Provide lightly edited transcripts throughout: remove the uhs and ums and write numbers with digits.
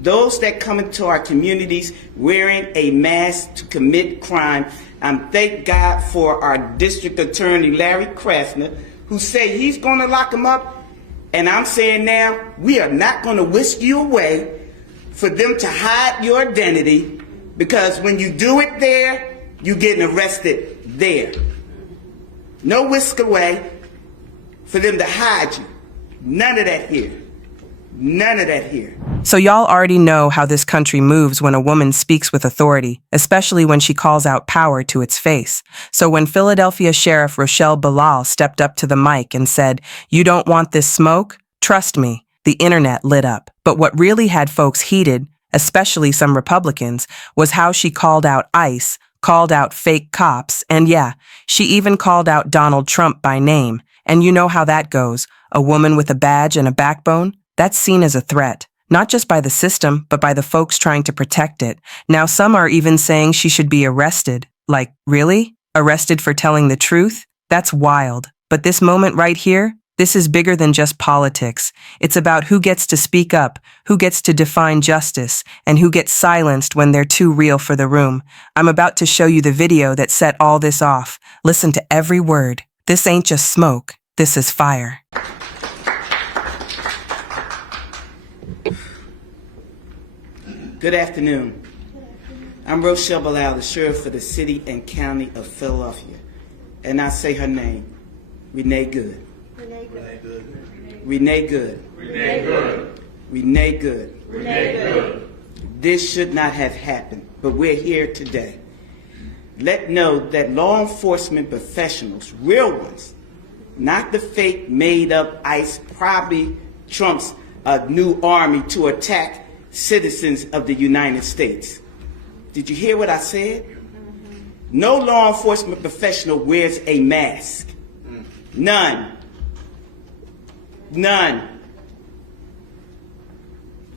those that come into our communities wearing a mask to commit crime. Thank God for our district attorney, Larry Krasner, who say he's going to lock them up. And I'm saying now, we are not going to whisk you away for them to hide your identity, because when you do it there, you're getting arrested there. No whisk away for them to hide you. None of that here. None of that here. So y'all already know how this country moves when a woman speaks with authority, especially when she calls out power to its face. So when Philadelphia Sheriff Rochelle Bilal stepped up to the mic and said, "You don't want this smoke?" Trust me, the internet lit up. But what really had folks heated, especially some Republicans, was how she called out ICE, called out fake cops, and yeah, she even called out Donald Trump by name. And you know how that goes. A woman with a badge and a backbone? That's seen as a threat, not just by the system, but by the folks trying to protect it. Now some are even saying she should be arrested. Like, really? Arrested for telling the truth? That's wild. But this moment right here, this is bigger than just politics. It's about who gets to speak up, who gets to define justice, and who gets silenced when they're too real for the room. I'm about to show you the video that set all this off. Listen to every word. This ain't just smoke. This is fire. Good afternoon. I'm Rochelle Bilal, the sheriff for the city and county of Philadelphia. And I say her name, Renee Good. Renee Good. Renee Good. Renee Good. Renee Good. Renee Good. This should not have happened, but we're here today. Let know that law enforcement professionals, real ones, not the fake made up ICE, probably Trump's new army to attack citizens of the United States. Did you hear what I said? No law enforcement professional wears a mask. None. None.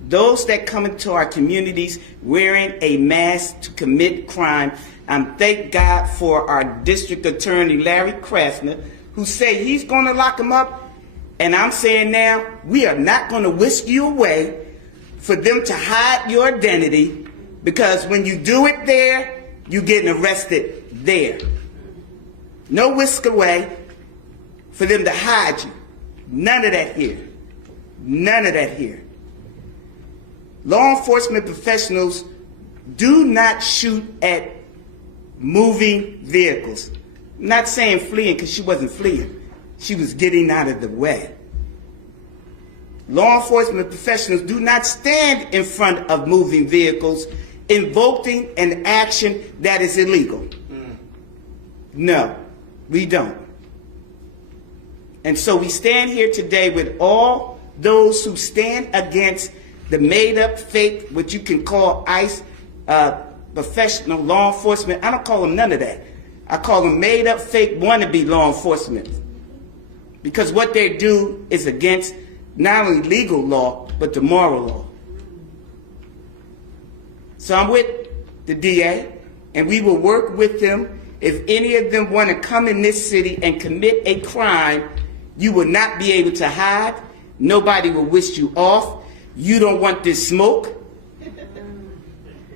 Those that come into our communities wearing a mask to commit crime. Thank God for our district attorney, Larry Krasner, who say he's going to lock them up. And I'm saying now, we are not going to whisk you away for them to hide your identity, because when you do it there, you're getting arrested there. No whisk away for them to hide you. None of that here. None of that here. Law enforcement professionals do not shoot at moving vehicles. I'm not saying fleeing, because she wasn't fleeing. She was getting out of the way. Law enforcement professionals do not stand in front of moving vehicles invoking an action that is illegal. No, we don't. And so we stand here today with all those who stand against the made-up, fake, what you can call ICE, professional law enforcement. I don't call them none of that. I call them made-up, fake, wannabe law enforcement. Because what they do is against not only legal law, but the moral law. So I'm with the DA, and we will work with them. If any of them want to come in this city and commit a crime, you will not be able to hide. Nobody will whisk you off. You don't want this smoke,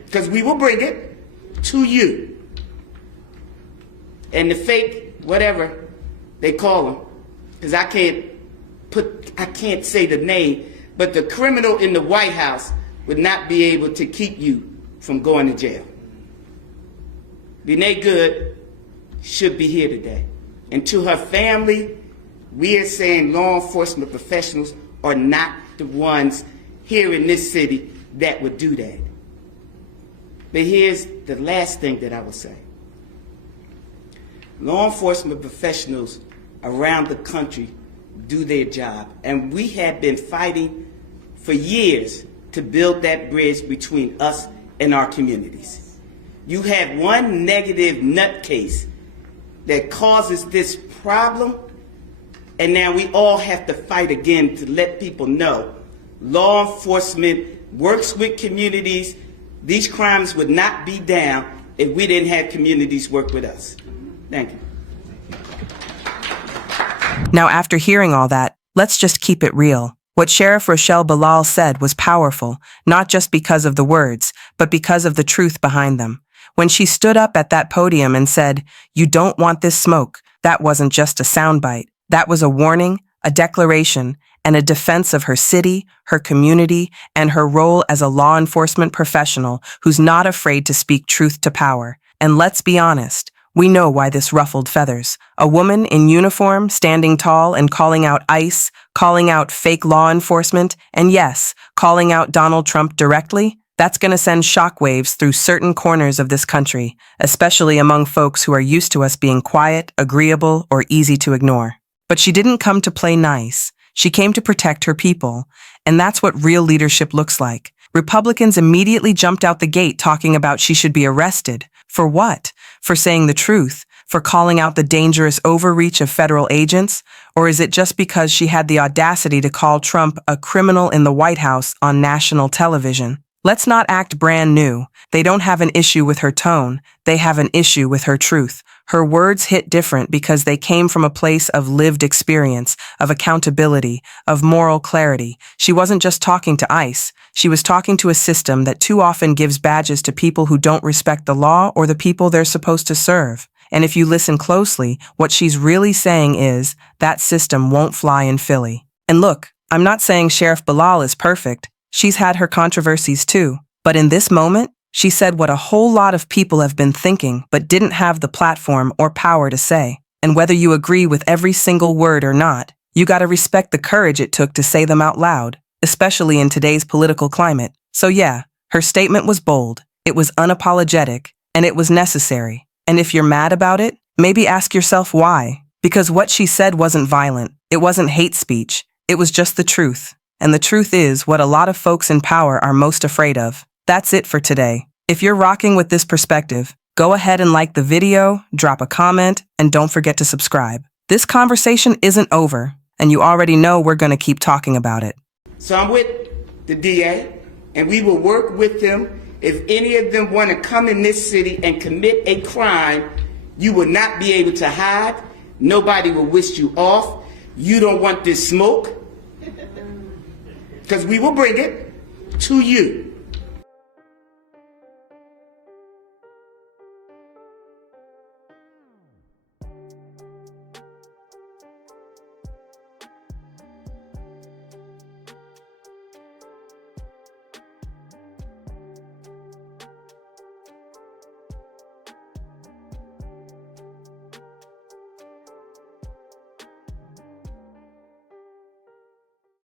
because we will bring it to you. And the fake, whatever they call them, because I can't say the name, but the criminal in the White House would not be able to keep you from going to jail. Renee Good should be here today. And to her family, we are saying law enforcement professionals are not the ones here in this city that would do that. But here's the last thing that I will say. Law enforcement professionals around the country do their job, and we have been fighting for years to build that bridge between us and our communities. You have one negative nutcase that causes this problem, and now we all have to fight again to let people know law enforcement works with communities. These crimes would not be down if we didn't have communities work with us. Thank you. Now, after hearing all that, let's just keep it real. What Sheriff Rochelle Bilal said was powerful, not just because of the words, but because of the truth behind them. When she stood up at that podium and said, "You don't want this smoke," that wasn't just a soundbite. That was a warning, a declaration, and a defense of her city, her community, and her role as a law enforcement professional who's not afraid to speak truth to power. And let's be honest, we know why this ruffled feathers. A woman in uniform, standing tall and calling out ICE, calling out fake law enforcement, and yes, calling out Donald Trump directly, that's going to send shockwaves through certain corners of this country, especially among folks who are used to us being quiet, agreeable, or easy to ignore. But she didn't come to play nice. She came to protect her people, and that's what real leadership looks like. Republicans immediately jumped out the gate talking about she should be arrested. For what? For saying the truth? For calling out the dangerous overreach of federal agents? Or is it just because she had the audacity to call Trump a criminal in the White House on national television? Let's not act brand new. They don't have an issue with her tone. They have an issue with her truth. Her words hit different because they came from a place of lived experience, of accountability, of moral clarity. She wasn't just talking to ICE. She was talking to a system that too often gives badges to people who don't respect the law or the people they're supposed to serve. And if you listen closely, what she's really saying is, that system won't fly in Philly. And look, I'm not saying Sheriff Bilal is perfect. She's had her controversies too. But in this moment, she said what a whole lot of people have been thinking but didn't have the platform or power to say. And whether you agree with every single word or not, you gotta respect the courage it took to say them out loud, especially in today's political climate. So yeah, her statement was bold, it was unapologetic, and it was necessary. And if you're mad about it, maybe ask yourself why. Because what she said wasn't violent, it wasn't hate speech, it was just the truth. And the truth is what a lot of folks in power are most afraid of. That's it for today. If you're rocking with this perspective, go ahead and like the video, drop a comment, and don't forget to subscribe. This conversation isn't over, and you already know we're going to keep talking about it. So I'm with the DA, and we will work with them. If any of them want to come in this city and commit a crime, you will not be able to hide. Nobody will wish you off. You don't want this smoke, because we will bring it to you.